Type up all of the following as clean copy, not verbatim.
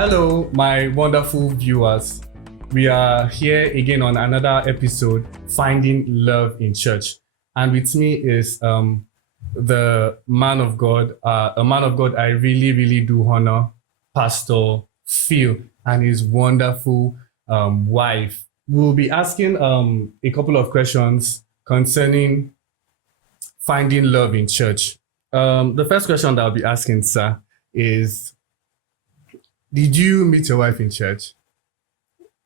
Hello, my wonderful viewers. We are here again on another episode, Finding Love in Church. And with me is the man of God, a man of God I really, really do honor, Pastor Phil, and his wonderful wife. We'll be asking a couple of questions concerning finding love in church. The first question that I'll be asking, sir, is, did you meet your wife in church?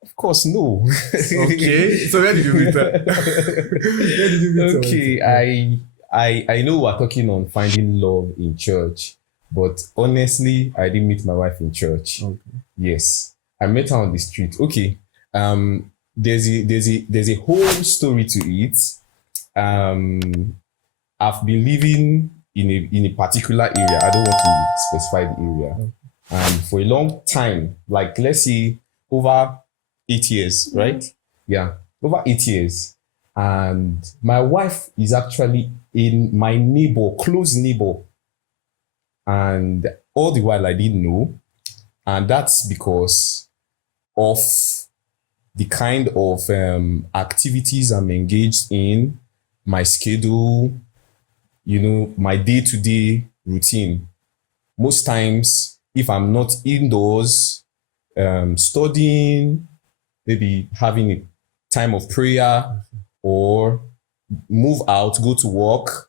Of course, no. Okay, so where did you meet her? Where did you meet Okay, I know we're talking on finding love in church, but honestly, I didn't meet my wife in church. Okay. Yes, I met her on the street. Okay, there's a whole story to it. I've been living in a particular area. I don't want to specify the area. Okay. And for a long time, like let's say over 8 years, right? Yeah, over 8 years. And my wife is actually in my close neighbor. And all the while I didn't know. And that's because of the kind of activities I'm engaged in, my schedule, my day-to-day routine. Most times, if I'm not indoors, studying, maybe having a time of prayer, or move out, go to work,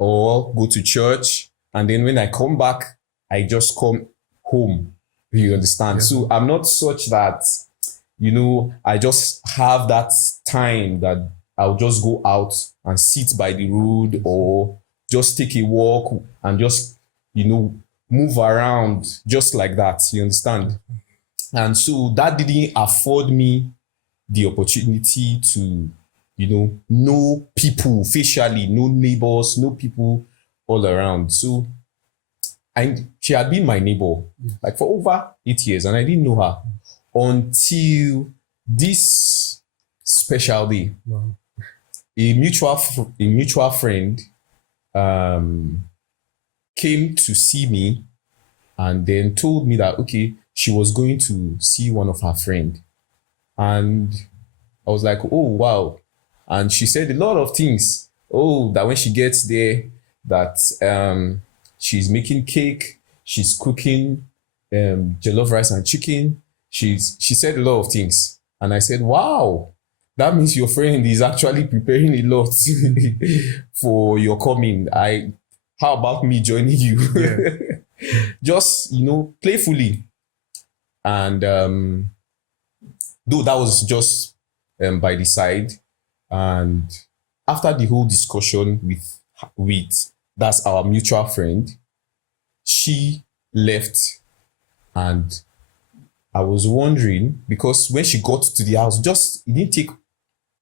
or go to church, and then when I come back, I just come home. You understand? Yeah. So I'm not such that, I just have that time that I'll just go out and sit by the road or just take a walk and just, move around just like that. You understand? And so that didn't afford me the opportunity to, know people facially, know neighbors, know people all around. So she had been my neighbor like for over 8 years, and I didn't know her until this special day. Wow. A mutual friend came to see me and then told me that, okay, she was going to see one of her friend. And I was like, oh, wow. And she said a lot of things. Oh, that when she gets there, that she's making cake, she's cooking jollof rice and chicken. She said a lot of things. And I said, wow, that means your friend is actually preparing a lot for your coming. How about me joining you? Yeah. Just, playfully. And though that was just by the side. And after the whole discussion with that's our mutual friend, she left. And I was wondering, because when she got to the house, it didn't take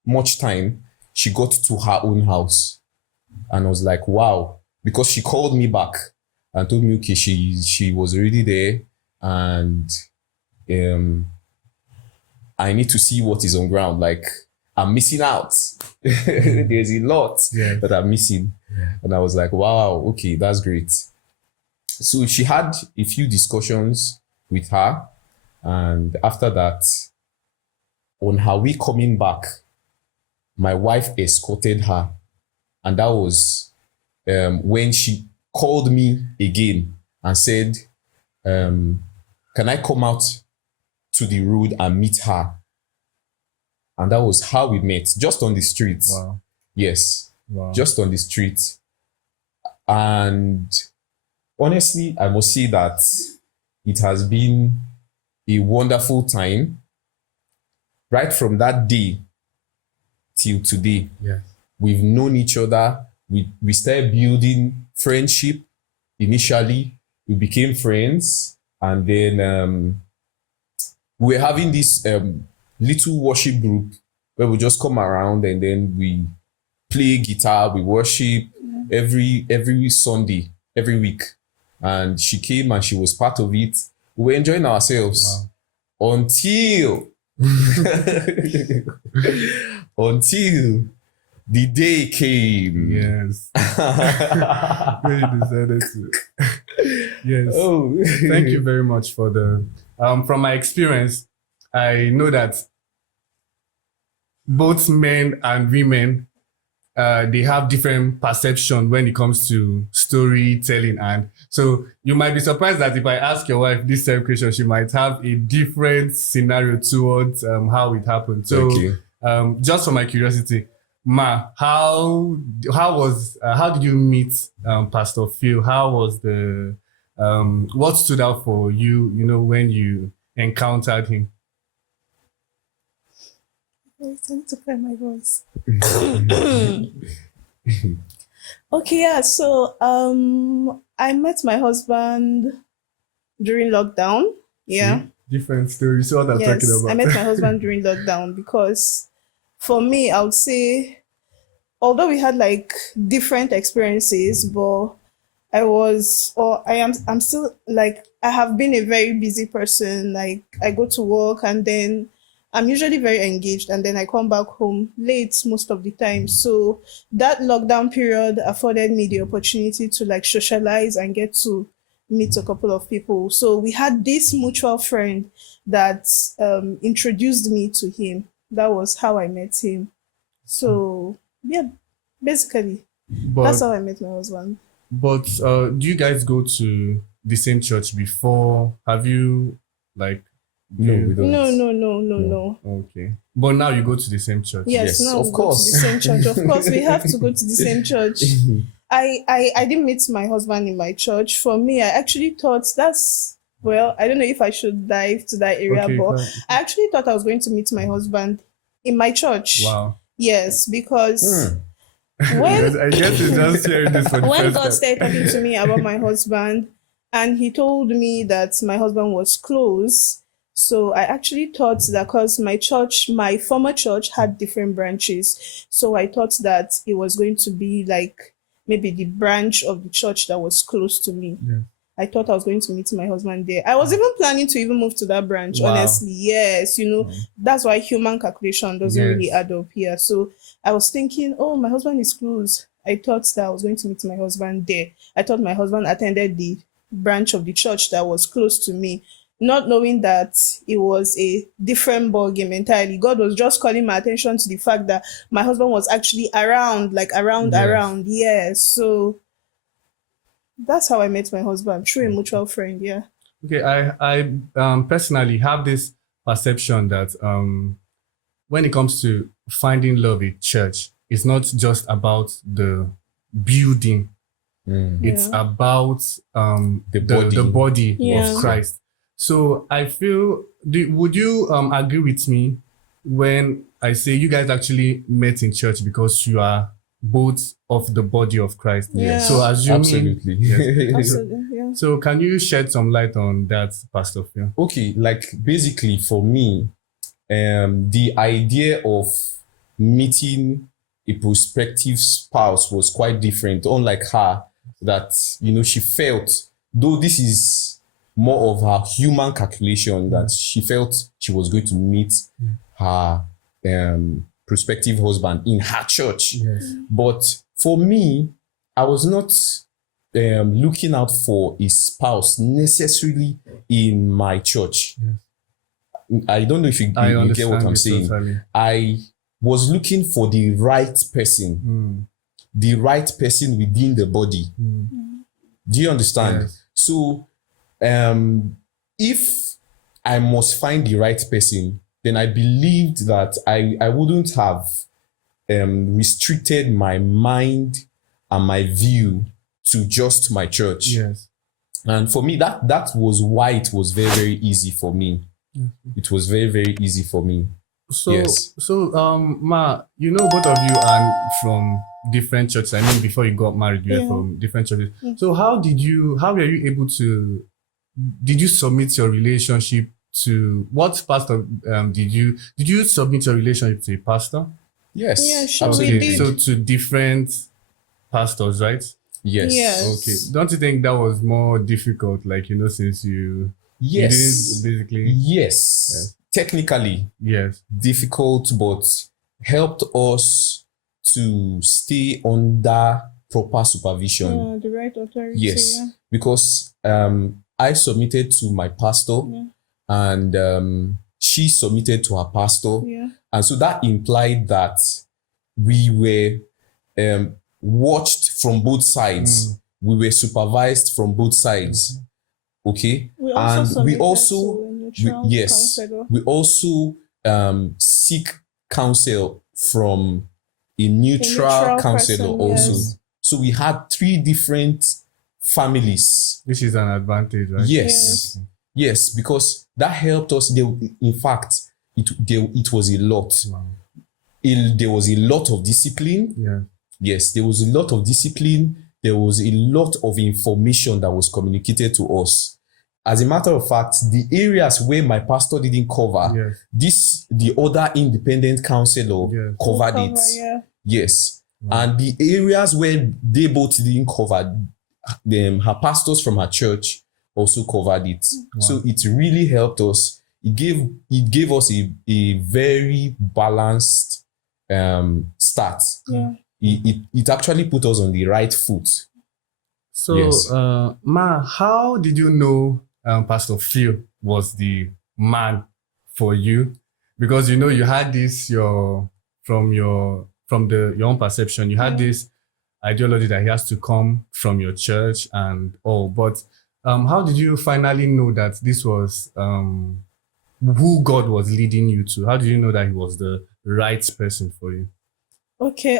much time, she got to her own house. And I was like, wow, because she called me back and told me, okay, she was already there, and I need to see what is on ground. Like, I'm missing out. There's a lot that I'm missing. And I was like, wow, okay, that's great. So she had a few discussions with her. And after that, on her way coming back, my wife escorted her. And that was when she called me again and said, can I come out to the road and meet her? And that was how we met, just on the street. Wow. Yes, Wow. just on the street. And honestly, I must say that it has been a wonderful time. Right from that day till today, Yeah. we've known each other. We started building friendship. Initially, we became friends, and then we were having this little worship group where we just come around and then we play guitar, we worship every Sunday, every week. And she came and she was part of it. We were enjoying ourselves. Wow. Until the day came. Yes. When you decided to. Yes. Oh, Thank you very much for the. From my experience, I know that both men and women, they have different perception when it comes to storytelling, and so you might be surprised that if I ask your wife this same question, she might have a different scenario towards how it happened. So, Okay. just for my curiosity, Ma, how did you meet Pastor Phil? How was the what stood out for you? You know, when you encountered him. I tend to clear my voice. Okay, yeah. So I met my husband during lockdown. Yeah. See? Different stories. So what I'm Yes, talking I met my about. husband during lockdown because for me, I would say, although we had like different experiences, but I'm still like, I have been a very busy person. Like, I go to work and then I'm usually very engaged and then I come back home late most of the time. So that lockdown period afforded me the opportunity to like socialize and get to meet a couple of people. So we had this mutual friend that introduced me to him. That was how I met him. So yeah, basically that's But how I met my husband. do you guys go to the same church before? Have you like No, we don't. No. okay. But now you go to the same church. Yes, Yes, now of we go course. to the same church. Of course, we have to go to the same church. I didn't meet my husband in my church. For me, I actually thought that's, well, I don't know if I should dive to that area, Okay, but fine. I actually thought I was going to meet my husband in my church. Wow. Yes, because Hmm. when I guess you're just hearing this for the when first God time. started talking to me about my husband, and he told me that my husband was close. So I actually thought that because my former church had different branches. So I thought that it was going to be like maybe the branch of the church that was close to me. Yeah. I thought I was going to meet my husband there. I was even planning to even move to that branch, Wow. honestly. Yes, that's why human calculation doesn't really Yes. add up here. So I was thinking, oh, my husband is close. I thought that I was going to meet my husband there. I thought my husband attended the branch of the church that was close to me, not knowing that it was a different ball game entirely. God was just calling my attention to the fact that my husband was actually around, like Yes. around. Yes. So that's how I met my husband, through a mutual friend. Yeah. Okay, I personally have this perception that when it comes to finding love in church, it's not just about the building. It's Yeah. about The body. the body Yeah. of Christ. So I feel, would you agree with me when I say you guys actually met in church because you are both of the body of Christ? Yeah. So assuming, Absolutely. Yes. Absolutely. Yeah. So can you shed some light on that, Pastor Phil? Okay, like basically for me, the idea of meeting a prospective spouse was quite different. Unlike her, that she felt, though this is more of her human calculation, that she felt she was going to meet her prospective husband in her church. Yes. But for me, I was not looking out for a spouse necessarily in my church. I don't know if you get what I'm you saying. totally. I was looking for the right person, the right person within the body. Do you understand? Yes. So, if I must find the right person, then I believed that I wouldn't have restricted my mind and my view to just my church. Yes. And for me, that was why it was very, very easy for me. It was very, very easy for me. So, Yes. Ma, both of you are from different churches. I mean, before you got married, you were Yeah. from different churches. So how were you able to, did you submit your relationship to, what pastor did you submit your relationship to a pastor? Yes. Yeah, sure, we absolutely. did. So to different pastors, right? Yes. Yes. Okay. Don't you think that was more difficult, like, since you Yes. didn't basically, Yes. Technically yes. difficult, but helped us to stay under proper supervision. Yeah, the right authority. Yes, Yeah. because I submitted to my pastor, Yeah. and she submitted to her pastor, Yeah. and so that implied that we were watched from both sides. We were supervised from both sides. Okay, We also and we submitted also to a neutral counselor. we also seek counsel from a neutral counselor person, also. yes. So we had 3 different families. Which is an advantage, right? Yes. Yes, because that helped us. In fact, it was a lot. Wow. There was a lot of discipline. Yeah. Yes, there was a lot of discipline. There was a lot of information that was communicated to us. As a matter of fact, the areas where my pastor didn't cover, the other independent counselor covered it. Yeah. Yes. Wow. And the areas where they both didn't cover, her pastors from her church also covered it. Wow. So it really helped us. It gave us a very balanced start. Yeah. It actually put us on the right foot. So, Yes. Ma, how did you know Pastor Phil was the man for you? Because you had this from your own perception, you had this ideology that he has to come from your church and all. But how did you finally know that this was who God was leading you to? How did you know that he was the right person for you? Okay,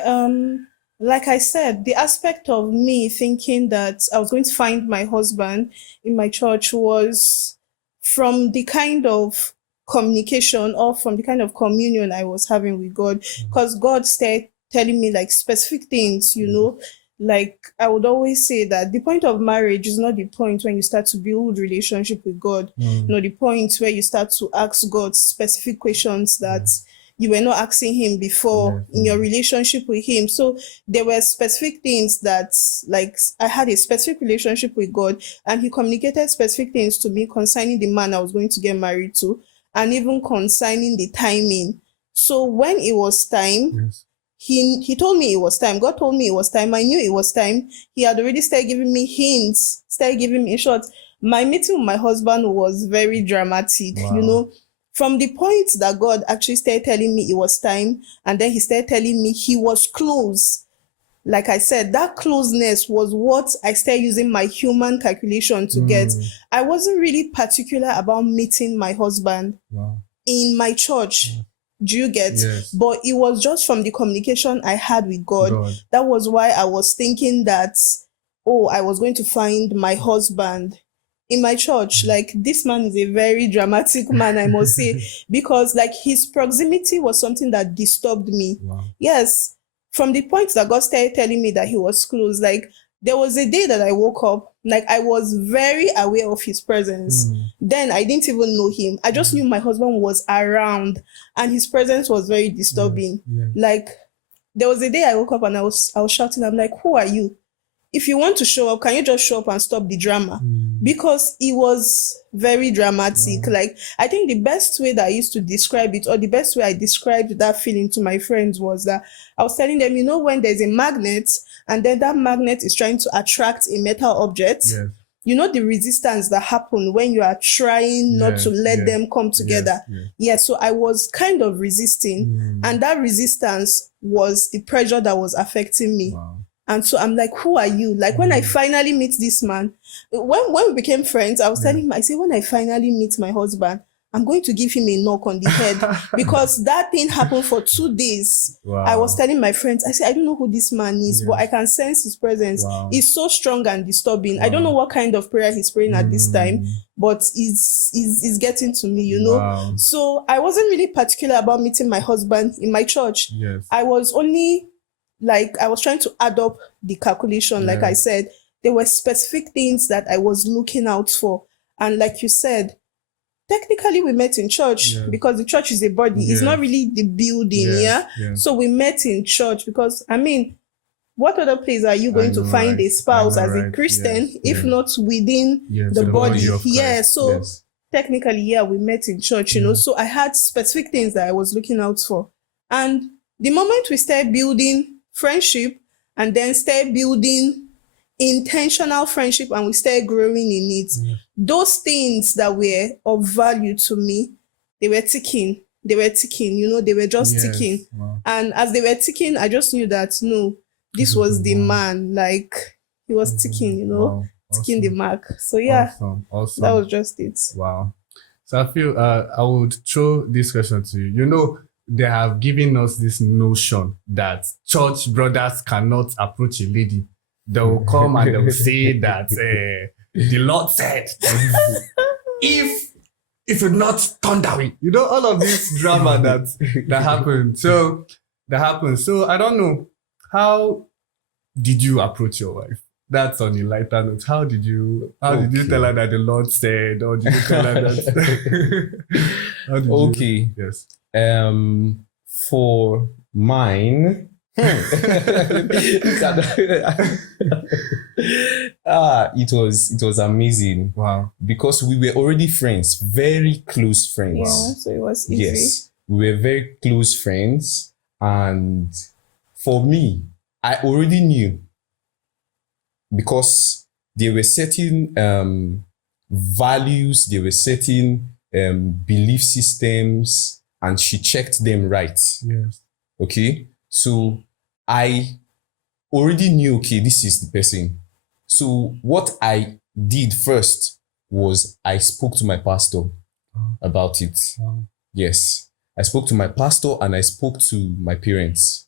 like I said, the aspect of me thinking that I was going to find my husband in my church was from the kind of communication or from the kind of communion I was having with God, because God started telling me like specific things, like I would always say that the point of marriage is not the point when you start to build relationship with God, the point where you start to ask God specific questions that you were not asking him before in your relationship with him. So there were specific things that, like, I had a specific relationship with God, and he communicated specific things to me concerning the man I was going to get married to, and even concerning the timing. So when it was time, he told me it was time. God told me it was time. I knew it was time. He had already started giving me hints, started giving me, in short, my meeting with my husband was very dramatic, from the point that God actually started telling me it was time, and then he started telling me he was close. Like I said, that closeness was what I started using my human calculation to get. I wasn't really particular about meeting my husband in my church. Do you get? Yes. But it was just from the communication I had with God. That was why I was thinking that, I was going to find my husband in my church. Like, this man is a very dramatic man, I must say, because like his proximity was something that disturbed me. Yes, from the point that God started telling me that he was close, like there was a day that I woke up, like I was very aware of his presence. Then I didn't even know him. I just knew my husband was around, and his presence was very disturbing. Like, there was a day I woke up and I was shouting, I'm like, who are you? If you want to show up, can you just show up and stop the drama? Because it was very dramatic. Like, I think the best way that I used to describe it, or the best way I described that feeling to my friends, was that I was telling them, when there's a magnet and then that magnet is trying to attract a metal object, the resistance that happen when you are trying not to let them come together. So I was kind of resisting, and that resistance was the pressure that was affecting me. And so I'm like, who are you? Like, when I finally meet this man, when we became friends, I was telling him, I said, when I finally meet my husband, I'm going to give him a knock on the head, because that thing happened for 2 days. I was telling my friends, I said, I don't know who this man is, but I can sense his presence. It's so strong and disturbing. I don't know what kind of prayer he's praying at this time, but it's getting to me, So I wasn't really particular about meeting my husband in my church. I was only, like, I was trying to add up the calculation. Like I said, there were specific things that I was looking out for. And like you said, technically we met in church, because the church is a body. It's not really the building, So we met in church, because, I mean, what other place are you going to find a spouse as a Christian, if not within the body? So technically, we met in church, So I had specific things that I was looking out for. And the moment we started building friendship and then start building intentional friendship, and we start growing in it. Those things that were of value to me, they were ticking. They were ticking, they were just ticking. Wow. And as they were ticking, I just knew that no, this was the man. Like, he was ticking, Wow. ticking the mark. So yeah, Awesome. that was just it. Wow. So I feel I would throw this question to you. They have given us this notion that church brothers cannot approach a lady. They will come and they will say that the Lord said, if it will not turn that way. All of this drama that happened. So I don't know. How did you approach your wife? That's on a lighter note. How did you tell her that the Lord said, or did you tell her that? How did Okay. you? Yes. For mine, it was amazing. Wow. Because we were already friends, very close friends. Yeah, so it was easy. Yes, we were very close friends, and for me, I already knew, because there were certain values, there were certain belief systems, and she checked them right. Yes. Okay, so I already knew, okay, this is the person. So what I did first was I spoke to my pastor about it. Wow. Yes, I spoke to my pastor and I spoke to my parents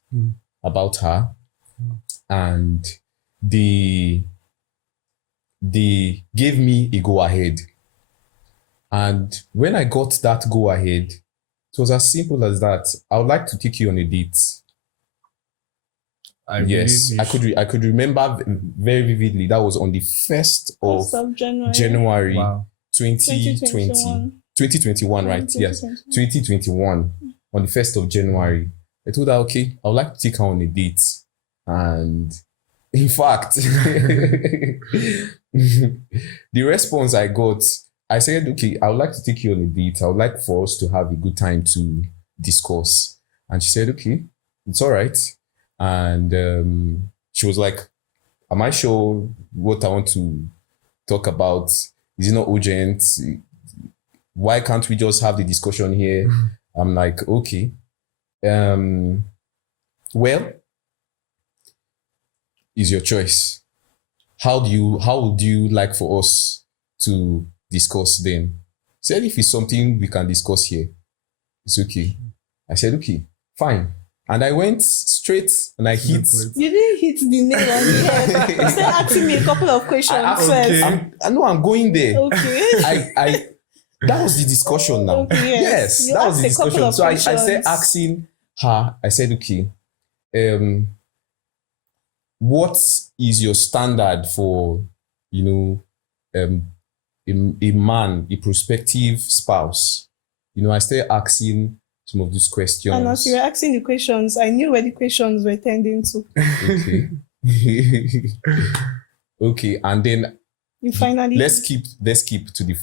about her, and they gave me a go ahead. And when I got that go ahead, it was as simple as that. I would like to take you on a date. Yes, I could remember very vividly. That was on the 1st of January Wow. 2020. 2021, right? Yes, 2021. On the 1st of January. I told her, okay, I would like to take her on a date. And in fact, the response I got, I said, okay, I would like to take you on a date. I would like for us to have a good time to discuss. And she said, okay, it's all right. And she was like, am I sure what I want to talk about? Is it not urgent? Why can't we just have the discussion here? I'm like, okay. Well, it's your choice. How would you like for us to discuss then? Said if it's something we can discuss here, it's okay. I said, okay, fine. And I went straight and I hit. You didn't hit the nail on the head. You started asking me a couple of questions first. I know I'm going there. Okay. That was the discussion now. Okay, yes. That was the asked a couple discussion. of So I questions. started asking her, I said, okay, what is your standard for, a man, a prospective spouse? I started asking some of these questions. And as you were asking the questions, I knew where the questions were tending to. Okay. Okay, and then You finally let's keep to you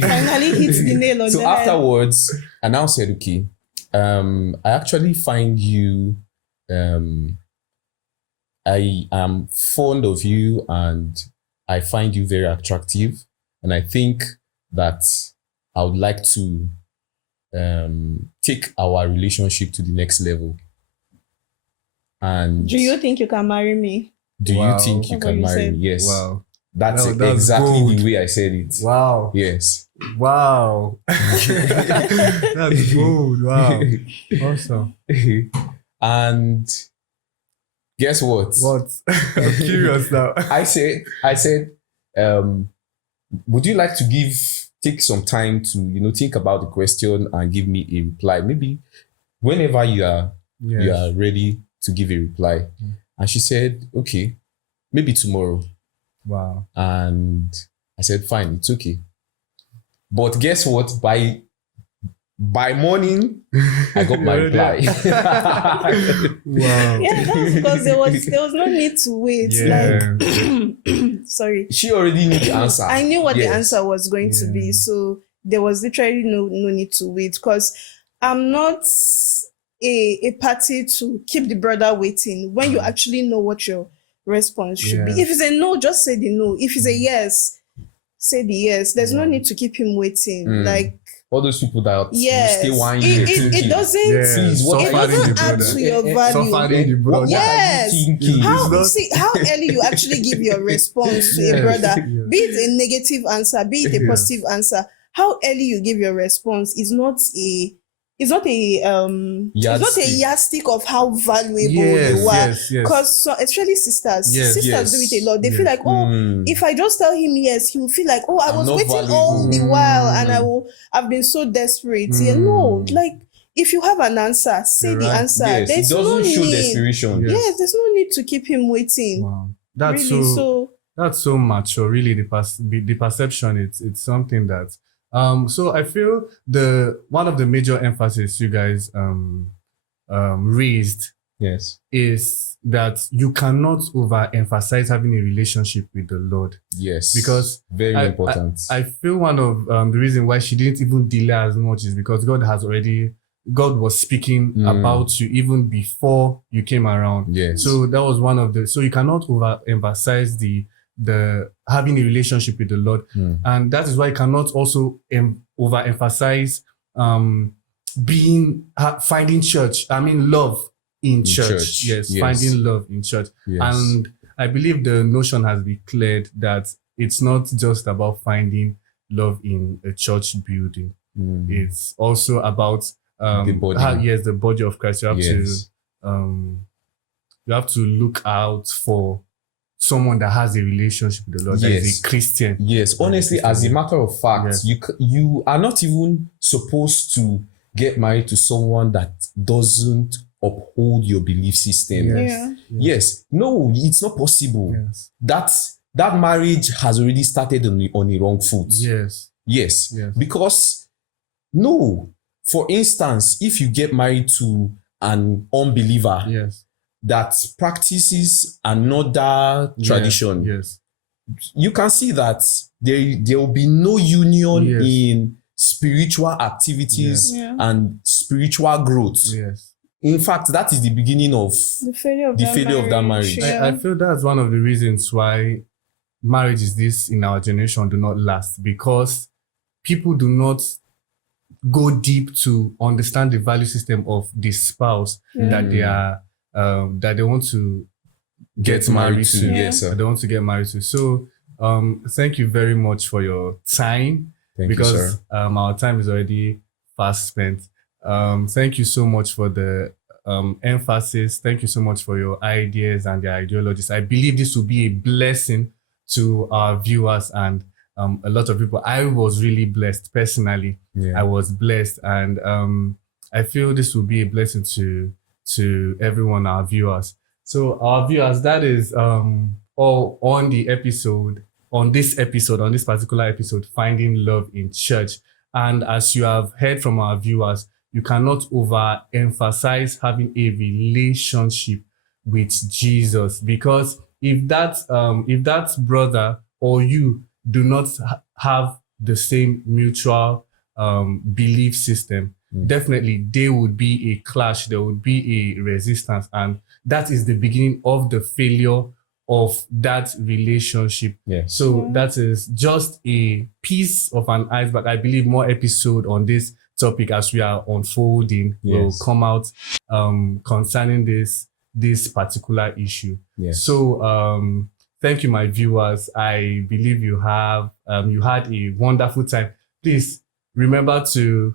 finally hit the nail on so the head. afterwards, I now said, okay, I actually find you, I am fond of you and I find you very attractive, and I think that I would like to take our relationship to the next level. And Do you think you can marry me? do Wow. you think you That's what can you marry said. me? Yes. Wow. That's No, that's exactly gold. the way I said it. Wow. Yes. Wow. That's gold. Wow. Awesome. And guess what? What? I'm curious now. I said, would you like to take some time to, think about the question and give me a reply? Maybe whenever you are ready to give a reply. And she said, okay, maybe tomorrow. Wow. And I said, fine, it's okay. But guess what? By morning, I got my reply. Wow. Yeah, that's because there was no need to wait. Yeah. Like sorry. She already knew the answer. I knew what Yes. the answer was going to be, Yeah. so there was literally no need to wait, because I'm not a party to keep the brother waiting when you actually know what your response should be. Yeah. If it's a no, just say the no. If it's a yes, say the yes. There's no need to keep him waiting. Like, all those people that yes, stay 1 year, it doesn't. Yeah. Please, what It are you doesn't the add brother. to your value. Suffering the brother. What are you Yes. thinking? How early you actually give your response to a Yes, brother, yes. be it a negative answer, be it a Yes. positive answer. How early you give your response is not a it's not a yardstick of how valuable Yes, you are. yes, yes. Because especially sisters, Yes, sisters do it a lot. They yes. feel like, if I just tell him yes, he will feel like, I I'm was not waiting valuable. all the while and I've been so desperate. Yeah, no, like if you have an answer, say You're the right. answer. Yes, it There's doesn't no show need. desperation. Yes. Yes, there's no need to keep him waiting. Wow. That's Really, so that's so mature. Really, the perception. It's something that. So I feel one of the major emphasis you guys raised Yes. is that you cannot overemphasize having a relationship with the Lord. Yes. Because very important. I feel one of the reason why she didn't even delay as much is because God was speaking about you even before you came around. Yes. So that was so you cannot overemphasize the having a relationship with the Lord. And that is why you cannot also overemphasize finding love in church. Yes, finding love in church. Yes. And I believe the notion has been cleared that it's not just about finding love in a church building. It's also about the body. The body of Christ. You have to look out for someone that has a relationship with the Lord, that is a Christian. Yes, honestly, as a matter of fact, Yes. you are not even supposed to get married to someone that doesn't uphold your belief system. Yeah. Yes. No, it's not possible. Yes. That marriage has already started on the wrong foot. Yes. Yes. Yes. Because no, for instance, if you get married to an unbeliever Yes. that practices another tradition, Yes. you can see that there will be no union Yes. in spiritual activities Yeah. and spiritual growth. Yes. In fact, that is the beginning of The failure of that marriage. Yeah. I feel that's one of the reasons why marriages in our generation do not last, because people do not go deep to understand the value system of the spouse that they are that they want to get married to. Yeah. Yes, sir. That they want to get married to. So thank you very much for your time. Thank you, because sir. Our time is already fast spent. Thank you so much for the emphasis. Thank you so much for your ideas and your ideologies. I believe this will be a blessing to our viewers and a lot of people. I was really blessed personally. Yeah. I was blessed, and I feel this will be a blessing to everyone, our viewers. So our viewers, that is all on the episode. On this particular episode, Finding Love in Church. And as you have heard from our viewers, you cannot overemphasize having a relationship with Jesus, because if that brother or you do not have the same mutual belief system, definitely there would be a clash, there would be a resistance, and that is the beginning of the failure of that relationship. Yes. So that is just a piece of an iceberg. I believe more episode on this topic as we are unfolding will come out concerning this particular issue. Yes. So thank you, my viewers. I believe you had a wonderful time. Please remember to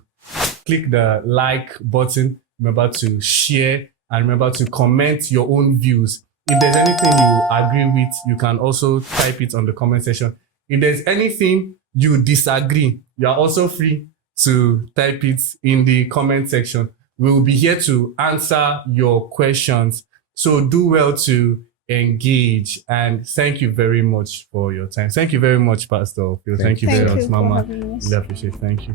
click the like button, remember to share, and remember to comment your own views. If there's anything you agree with, you can also type it on the comment section. If there's anything you disagree, you are also free to type it in the comment section. We will be here to answer your questions. So do well to engage, and thank you very much for your time. Thank you very much, Pastor Phil. Thank you very much, for Mama. having us. Really appreciate it. Thank you.